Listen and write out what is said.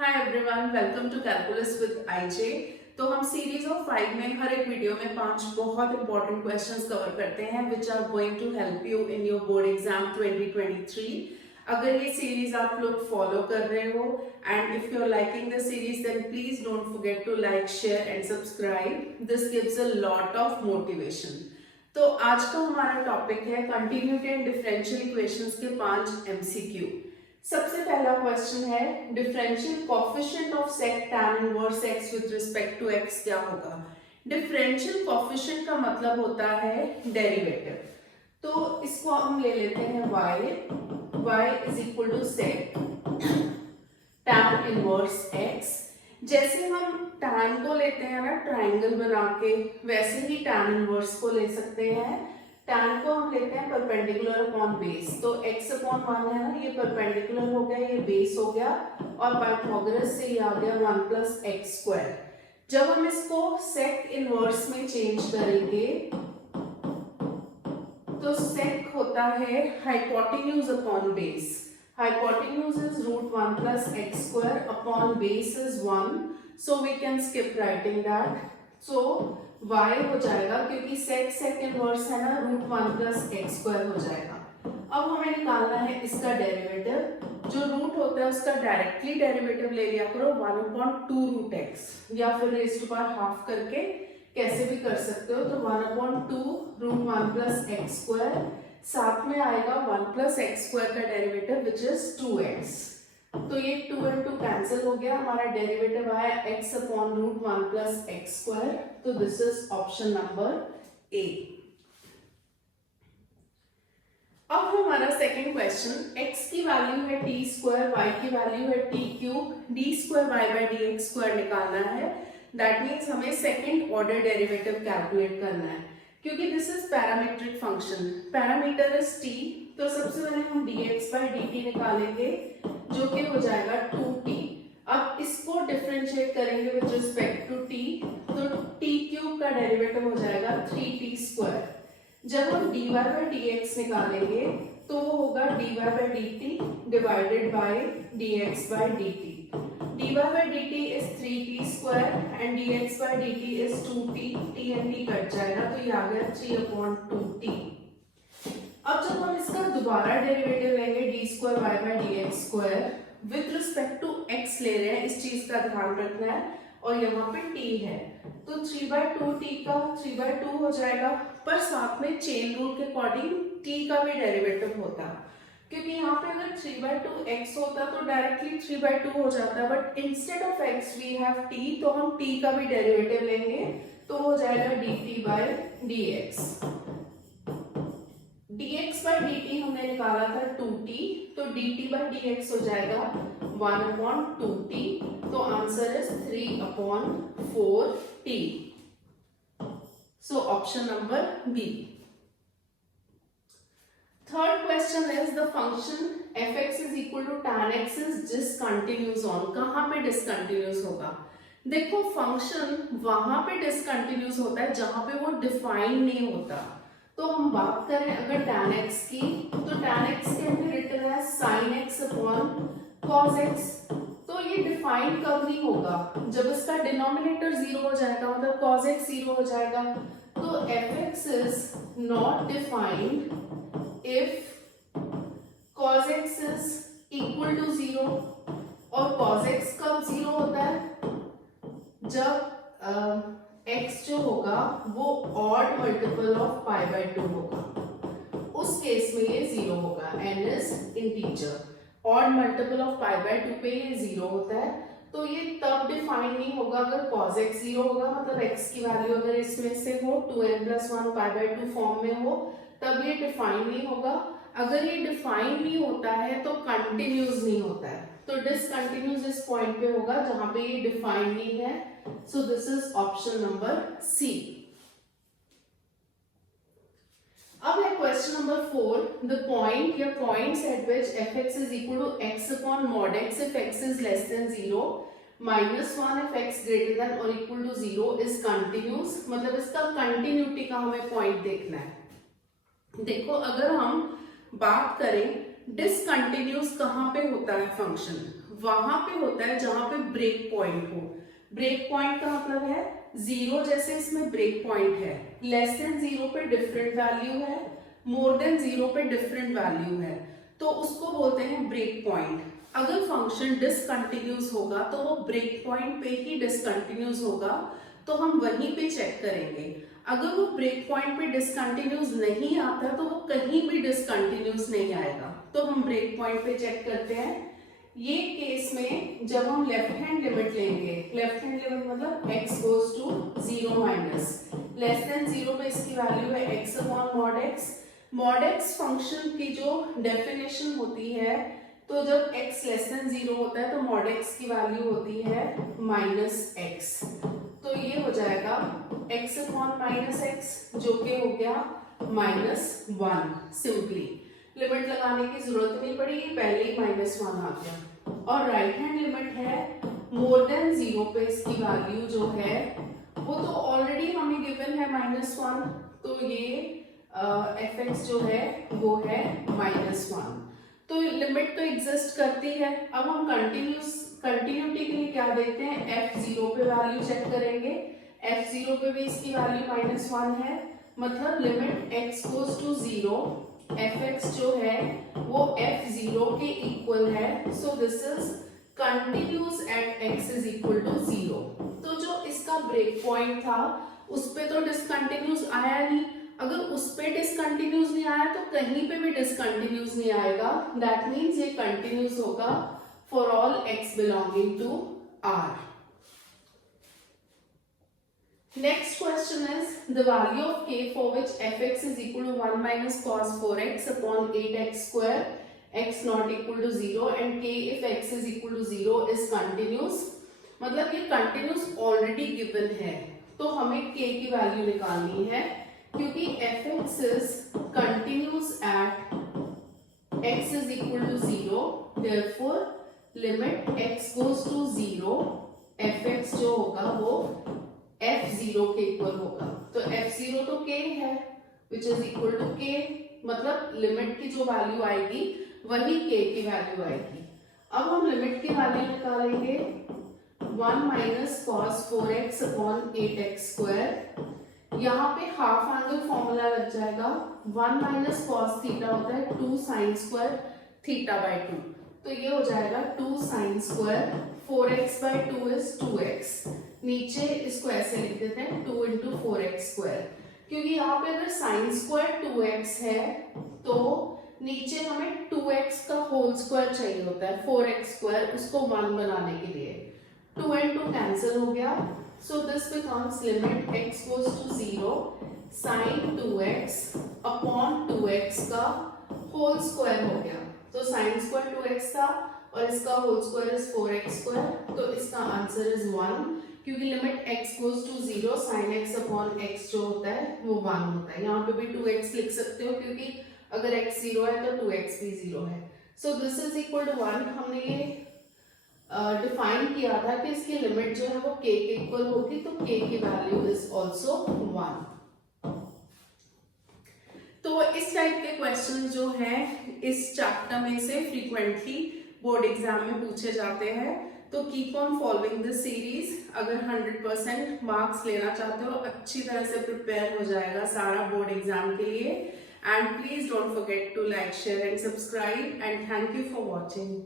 Hi everyone, welcome to calculus with IJ. तो हम series of 5 में हर एक वीडियो में 5 बहुत इंपॉर्टेंट क्वेश्चंस कवर करते हैं which are going to help you in your board exam 2023। अगर ये सीरीज आप लोग फॉलो कर रहे हो and if you are liking the series then please don't forget to like, share and subscribe. This gives a lot of motivation. तो आज का हमारा टॉपिक है कंटिन्यूटी एंड डिफरेंशियल इक्वेशंस के 5 एमसीक्यू। सबसे पहला क्वेश्चन है differential coefficient of sec tan inverse x with respect to x क्या होगा। डिफरेंशियल कोएफिशिएंट का मतलब होता है डेरिवेटिव। तो इसको हम ले लेते हैं y is equal to sec tan inverse x। जैसे हम tan को लेते हैं ना ट्राइंगल बना के, वैसे ही tan इनवर्स को ले सकते हैं। tan को हम लेते हैं परपेंडिकुलर अपॉन बेस, तो x अपॉन 1 है ना, ये परपेंडिकुलर हो गया, ये बेस हो गया और पाइथागोरस से ये आ गया 1 प्लस एक्स स्क्वायर। जब हम इसको सेक इनवर्स में चेंज करेंगे तो सेक होता है hypotenuse upon base. Hypotenuse is root 1 plus x square upon base is 1. So we can skip writing that. So y हो जाएगा, क्योंकि sec इनवर्स है ना, root 1 plus x square हो जाएगा। अब हमें निकालना है इसका डेरिवेटिव। जो रूट होता है उसका डायरेक्टली डेरिवेटिव ले लिया करो 1 upon 2 root x, या फिर रेज़ टू पावर हाफ करके कैसे भी कर सकते हो। तो 1 upon 2 root 1 plus x square, साथ में आएगा 1 प्लस एक्स स्क्वायर का डेरिवेटिव विच इज 2x। तो ये 2 and 2 कैंसिल हो गया, हमारा डेरिवेटिव आया x upon root 1 plus x square. तो this is option number A. अब हमारा सेकंड क्वेश्चन, x की वैल्यू है t स्क्वायर, y की वैल्यू है t cube, d square y by dx square निकालना है। दैट मीन्स हमें सेकंड ऑर्डर डेरिवेटिव कैलकुलेट करना है, क्योंकि this is parametric function, parameter is t। तो सबसे पहले हम dx by dt निकालेंगे जो कि हो जाएगा 2t। अब इसको डिफरेंशिएट करेंगे विद रिस्पेक्ट टू t, तो t क्यूब का डेरिवेटिव हो जाएगा 3t स्क्वायर। जब हम dy by dx निकालेंगे तो वो होगा dy by dt divided by dx by dt। dy by dt is 3t square and dx by dt is 2t, t and t cut जाएगा तो ये आ गया 3 upon 2t। अब जब हम इसका दोबारा डेरिवेटिव लेंगे d square y by dx square with respect to x ले रहे हैं, इस चीज का ध्यान रखना है, और यहाँ पे t है तो 3/2t का 3/2 हो जाएगा। पर साथ में चेन रूल के अकॉर्डिंग t का भी डेरिवेटिव होता, क्योंकि यहाँ पे अगर 3/2x होता तो डायरेक्टली 3/2 हो जाता, but instead of x we have t, तो हम t का भी डेरिवेटिव लेंगे तो हो जाएगा dt by dx। dx by dt हमने निकाला था 2t, तो dt by dx हो जाएगा 1 upon 2t। तो answer is 3 upon 4t। So option number B. Third question is the function f(x) is equal to tan x is discontinuous on। कहाँ पे discontinuous होगा? देखो फंक्शन वहां पे discontinuous होता है जहां पे वो डिफाइन नहीं होता। तो हम बात करें अगर tan x की, तो tan x के अंदर रिटर्न है sin x upon cos x। तो ये डिफाइन कब नहीं होगा? जब इसका डिनोमिनेटर 0 हो जाएगा, मतलब cos x 0 हो जाएगा। तो f(x) is not defined if cos x is equal to 0। और cos x कब 0 होता है? जब x जो होगा वो odd multiple of pi by 2 होगा, उस केस में ये 0 होगा। n is integer, odd multiple of pi by 2 पे ये 0 होता है। तो ये तब डिफाइन नहीं होगा अगर cos x 0 होगा, मतलब x की वैल्यू अगर इसमें से हो 2n + 1 पाई बाय 2 फॉर्म में हो, तब ये डिफाइन नहीं होगा। अगर ये डिफाइन नहीं होता है तो कंटिन्यूज नहीं होता है, तो डिसकंटिन्यूज इस पॉइंट पे होगा जहां पे ये डिफाइन नहीं है। So this is option number C. अब है क्वेश्चन नंबर 4, द पॉइंट या points at which f(x) is equal to x upon mod x if x is less than 0 -1 if x greater than or equal to 0 is continuous। मतलब इसका continuity का हमें point देखना है। देखो अगर हम बात करें डिसकंटिन्यूस कहां पे होता है फंक्शन, वहां पे होता है जहां पे ब्रेक पॉइंट हो। ब्रेक पॉइंट का मतलब है 0 जैसे इसमें ब्रेक पॉइंट है, लेस देन 0 पे डिफरेंट वैल्यू है, मोर देन 0 पे डिफरेंट वैल्यू है, तो उसको बोलते हैं ब्रेक पॉइंट। अगर फंक्शन डिसकंटिन्यूस होगा तो वो ब्रेक पॉइंट पे ही डिसकंटिन्यूस होगा, तो हम वहीं पे चेक करेंगे। अगर वो ब्रेक पॉइंट पे डिसकंटिन्यूस नहीं आता तो वो कहीं भी डिसकंटिन्यूस नहीं आएगा, तो हम ब्रेक पॉइंट पे चेक करते हैं। ये केस में जब हम लेफ्ट हैंड लिमिट लेंगे, लेफ्ट हैंड लिमिट मतलब x goes to 0 minus less than 0 पे इसकी वैल्यू है x upon mod x। Mod x function की जो डेफिनेशन होती है, तो जब x लेस देन 0 होता है तो मॉड x की वैल्यू होती है माइनस x, तो ये हो जाएगा x अपॉन माइनस x जो कि हो गया -1। सिंपली लिमिट लगाने की जरूरत नहीं पड़ी, पहले ही -1 आ गया। और राइट हैंड लिमिट है मोर देन 0 पे इसकी वैल्यू जो है वो तो ऑलरेडी हमें गिवन है -1, तो ये fx जो है वो है -1, तो लिमिट तो एग्जिस्ट करती है। अब हम कंटिन्यूटी के लिए क्या देखते हैं, f0 पे वैल्यू चेक करेंगे। f0 पे भी इसकी वैल्यू -1 है, मतलब limit x goes to 0, fx जो है वो f0 के इक्वल है, so this is continuous at x is equal to 0। तो जो इसका ब्रेक पॉइंट था उस पे तो डिसकंटिन्यूस आया नहीं, अगर उस पे डिसकंटिन्यूस नहीं आया तो कहीं पे भी डिसकंटिन्यूस नहीं आएगा, दैट मीन्स ये कंटिन्यूस होगा for all x belonging to R। Next question is the value of k for which fx is equal to 1 minus cos 4x upon 8x square, x not equal to 0 and k if x is equal to 0 is continuous। मतलब ये continuous already given है, तो हमें k की value निकालनी है, क्योंकि fx is continuous at x is equal to 0, therefore limit x goes to 0, fx जो होगा वो f0 के इक्वल होगा, तो f0 तो k है which is equal to k, मतलब लिमिट की जो वैल्यू आएगी वही k की वैल्यू आएगी। अब हम लिमिट की वैल्यू निकालेंगे 1 minus cos 4x upon 8x square. यहाँ पे हाफ एंगल फॉर्मूला लग जाएगा, 1 माइनस कॉस थीटा होता है 2 साइन स्क्वायर थीटा बाय 2, तो ये हो जाएगा 2 sine square 4x bye 2 is 2x। नीचे इसको ऐसे लिख देते हैं 2 इंटू 4x स्क्वायर, क्योंकि यहाँ पे अगर साइन स्क्वायर 2x है तो नीचे हमें 2x का होल स्क्वायर चाहिए होता है 4x स्क्वायर, उसको 1 बनाने के लिए 2 and 2 कैंसिल हो गया, so this becomes limit x goes to 0 sine 2x upon 2x का होल स्क्वायर हो गया, तो साइन स्क्वायर 2x था और इसका whole square is 4x square, तो इसका आंसर इज 1, क्योंकि limit x goes to 0 sine x upon x जो होता है वो 1 होता है। यहाँ पे भी 2x लिख सकते हो, क्योंकि अगर x 0 है तो 2x भी 0 है, so this is equal to 1। हमने ये डिफाइन किया था कि इसकी लिमिट जो है वो k के इक्वल होगी, तो k की वैल्यू इज ऑल्सो 1। तो इस टाइप के क्वेश्चन जो हैं इस चैप्टर में से फ्रीक्वेंटली बोर्ड एग्जाम में पूछे जाते हैं, तो keep on following this series. अगर 100% मार्क्स लेना चाहते हो, अच्छी तरह से प्रिपेयर हो जाएगा सारा बोर्ड एग्जाम के लिए। And please don't forget to like, share and subscribe, and thank you for watching.